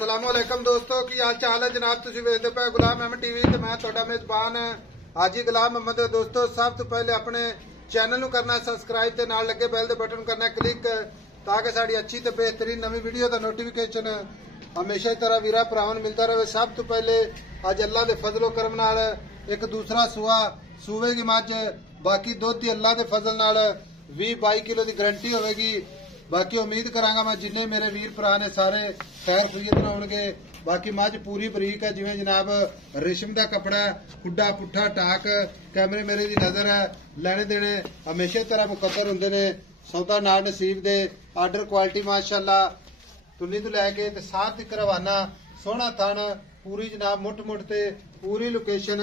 अस्सलामुअलैकुम दोस्तों की हाल चाल है जनाब। तुसीं वेखदे पे गुलाम अहमद टीवी ते मैं तुहाडा मेजबान हाजी गुलाम अहमद। दोस्तों सब तो पहले अपने चैनल नूं करना सब्सक्राइब ते नाल लगे बैल दे बटन करना क्लिक ताकि साडी अच्छी ते बेहतरीन नवी वीडियो दा नोटिफिकेशन हमेशा ही तरह वीरा भरावां नूं मिलता रहे। सब तो पहले अज अल्लाह दे फजलो करम नाल एक दूसरा सूआ सूवे की मझ बाकी दुध दी अल्लाह दे फजल नाल 20-22 किलो की गारंटी होगी। बाकी उम्मीद करांगा मैं जिन्ने मेरे वीर भरा ने सारे खैर खरीद होंगे। बाकी मझ पूरी बरीक है जिवें जनाब रेशम का कपड़ा खुड्डा पुट्ठा टाक कैमरे मेरे दी नजर है। लेने देने हमेशा तरह मुकद्दर होंदे ने सौदा नाल नसीब दे आर्डर क्वालिटी माशाअल्लाह तुन्नी तो लैके ते साथ तक रवाना सोहना थन पूरी जनाब मुठ मुठ ते पूरी लोकेशन।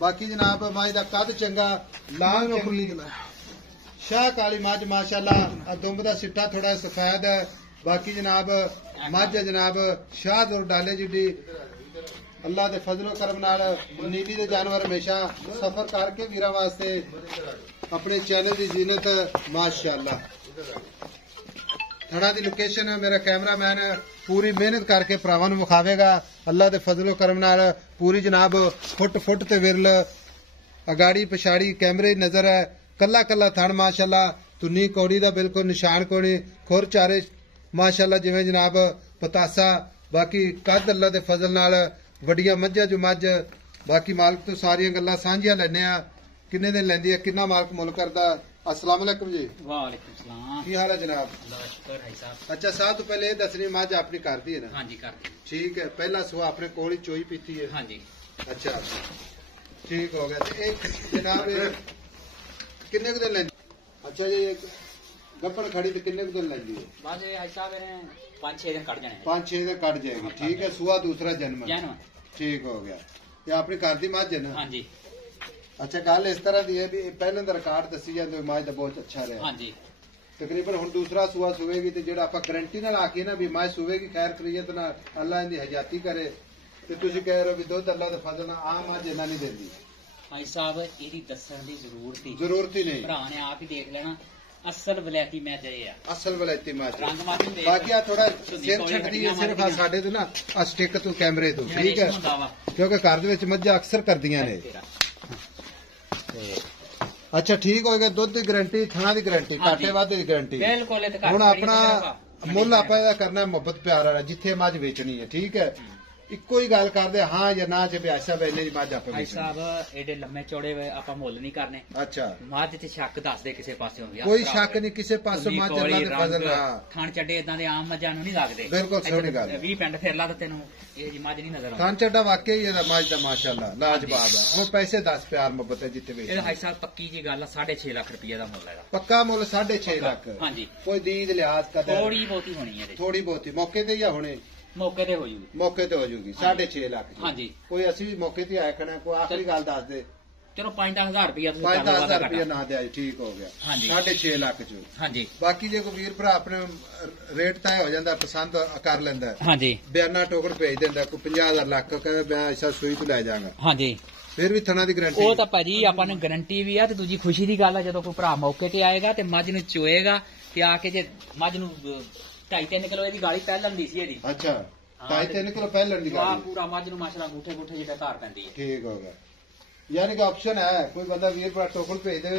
बाकी जनाब मझ दा कद चंगा लाल शाह काली मझ माशाअल्लाह दुंब दा सिट्टा थोड़ा सफेद है। बाकी जनाब मझ जनाब शाह दूर डाले जिड्डी अल्लाह दे फजलो करम नाल नीली दे जानवर हमेशा सफर करके वीरां वास्ते अपने चैनल की जीनत माशाअल्लाह। थड़ा दी लोकेशन मेरा कैमरामैन पूरी मेहनत करके भरावां नूं विखावेगा। अल्लाह दे फजलो करम नाल पूरी जनाब फुट फुट ते विरल अगाड़ी पछाड़ी कैमरे नजर है। कला कला थन माशाअल्लाह तुन्नी कौड़ी दा बिल्कुल निशान कोनी खुर चारे माशाअल्लाह जिवें जनाब पतासा। बाकी कद अल्लाह दे फजल नाल वड्डियां मझां जो मझ। बाकी मालक तो सारियां गल्लां सांझियां लैने आ किन्ने दिन लैंदी है किन्ना मालक मुल करदा। अस्सलाम वालेकुम जी। वालेकुम सलाम। की हाल है जनाब? शुक्र है साहब। अच्छा साहब तो पहले ये दसनी मझ अपनी कर दी है ना? हाँ जी कर दी। ठीक है पहला सुहा अपने कोल ही चोई पीती है? हाँ जी। अच्छा ठीक हो गया। एक जनाब किन्ने दिन लैंदी? अच्छा जी एक गप्पड़ खड़ी तो किन्ने दिन लैंदी है? बस भाई साहब 5-6 दिन कट जाने। 5-6 दिन कट जाएगी। ठीक है सुहा दूसरा जन्म ठीक हो गया। ये अपनी घर दी मझ है ना? हाँ जी। अच्छा गल इस तरह की है भी पहले का रिकॉर्ड दसी जाते मझ का बहुत अच्छा रहा। हाँ जी। तकरीबन हुण दूसरा सूआ सुवेगी तो जेड़ा आपां गारंटी नाल आखीए ना भी मझ सुवेगी खैर खरीयत नाल अल्लाह इहदी हजाती करे ते तुसीं कह रहे हो भी दुध अल्लाह दे फजल नाल आम मझ इन्ना नहीं देंदी। भाई साहब ਇਹਦੀ ਦੱਸਣ ਦੀ ਜ਼ਰੂਰਤ ਹੀ ਨਹੀਂ। ਭਰਾ ਨੇ ਆਪ ਹੀ ਦੇਖ ਲੈਣਾ ਅਸਲ ਵਲੈਤੀ ਮੈਚ ਇਹ ਆ ਅਸਲ ਵਲੈਤੀ ਮੈਚ ਰੰਗ ਮਾਝੀ ਦੇਖ ਬਾਕੀ ਆ ਥੋੜਾ ਸਿਰ ਛੱਡਦੀ ਹੈ ਸਿਰਫ ਸਾਡੇ ਤੋਂ ਨਾ ਆ ਸਟਿਕ ਤੋਂ ਕੈਮਰੇ ਤੋਂ ਠੀਕ ਹੈ ਕਿਉਂਕਿ ਘਰ ਦੇ ਵਿੱਚ ਮੱਝਾਂ ਅਕਸਰ ਕਰਦੀਆਂ ਨੇ। अच्छा ठीक हो गया दुध की गारंटी थाना की गारंटी घाटे वाधे की गारंटी हुण अपना मुल आप करना मुहब्बत प्यार वाला जिथे मझ वेचनी है ठीक है इको ही गल करदे हाँ या ना च ब्यासा पहले मझ आप भाई साहब एडे लम्मे चौड़े आप मुल नहीं करने। अच्छा मझ च शक दस दे किसी पासों कोई शक नहीं किसी पासों मझ अल्लाह दे फजल थण चड्डे इदां दे आम मझां नूं नहीं लगदे। बिल्कुल सोहनी गल 20 पिंड फिर ला ते तैनूं ये जी मझ नहीं नजर आउंदी। थण चड्डा वाकई ये मझ दा माशाअल्लाह लाजवाब है। हुण पैसे 10 प्यार मुहब्बत है जिथे वेच भाई साहब पक्की जी गल 6.5 लाख रुपये दा मुल है पक्का मुल 6.5 लाख। हां जी कोई दीद लिहाज का थोड़ी बहुती होनी है थोड़ी बहुती मौके ते या हुणे मौके ते हो जूगी 6.5 लाख। हाँ जी कोई असि भी मौके ते आया खड़ा कोई आखिरी गल दस दे चलो 5-10 रुपया 5-10 रुपया ना दे ठीक हो गया। हाँ जी 6.5 लाख च। हाँ जी बाकी जो कोई वीर भरा अपने रेट तय हो जाता पसंद कर लेंदा हाँ जी बयाना टोकन भेज देंदा कोई 50,000 लाख कहे मैं ऐसा सूई तो लै जांगा। हाँ जी फिर भी थना दी गारंटी ਉਹ ਤਾਂ ਭਾਜੀ ਆਪਾਂ ਨੂੰ ਗਾਰੰਟੀ ਵੀ ਆ ਤੇ ਦੂਜੀ ਖੁਸ਼ੀ ਦੀ ਗੱਲ ਆ ਜਦੋਂ ਕੋਈ ਭਰਾ ਮੌਕੇ ਤੇ ਆਏਗਾ ਤੇ ਮੱਝ ਨੂੰ ਚੋਏਗਾ ਤੇ ਆ ਕੇ ਜੇ ਮੱਝ ਨੂੰ 2.5-3 ਕਿਲੋ ਦੀ ਗਾਲੀ ਪਹਿਲਣ ਦੀ ਸੀ ਇਹਦੀ। ਅੱਛਾ 2.5-3 ਕਿਲੋ ਪਹਿਲਣ ਦੀ ਗਾਲੀ ਪੂਰਾ ਮੱਝ ਨੂੰ ਮਾਸ਼ਾਅੱਲਾ ਗੂਠੇ ਗੂਠੇ ਜਿਹੜਾ ਧਾਰ ਪੈਂਦੀ ਹੈ। ठीक हो गया यानी कि ऑप्शन है कोई बंदा वीर भरा टोकन भेज दे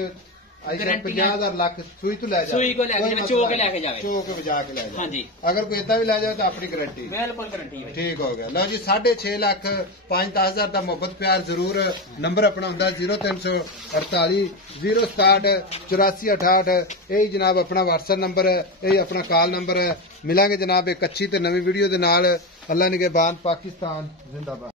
50,000 लाख सूई तो लै जाए सूई को लेके चो के लेके जावे चो के बजा के लै जाए। हाँ जी अगर कोई इतना भी लै जाए तो अपनी गारंटी बिल्कुल गारंटी है। ठीक हो गया लो जी 6.5 लाख 5-10 हजार का मुहब्बत प्यार जरूर नंबर अपना होंगे 0348 067 8468 यही जनाब अपना व्हाट्सएप नंबर है यही अपना कॉल नंबर है। मिलांगे जनाब एक अच्छी ते नवी वीडियो दे नाल। अल्लाह निगहबान पाकिस्तान जिंदाबाद।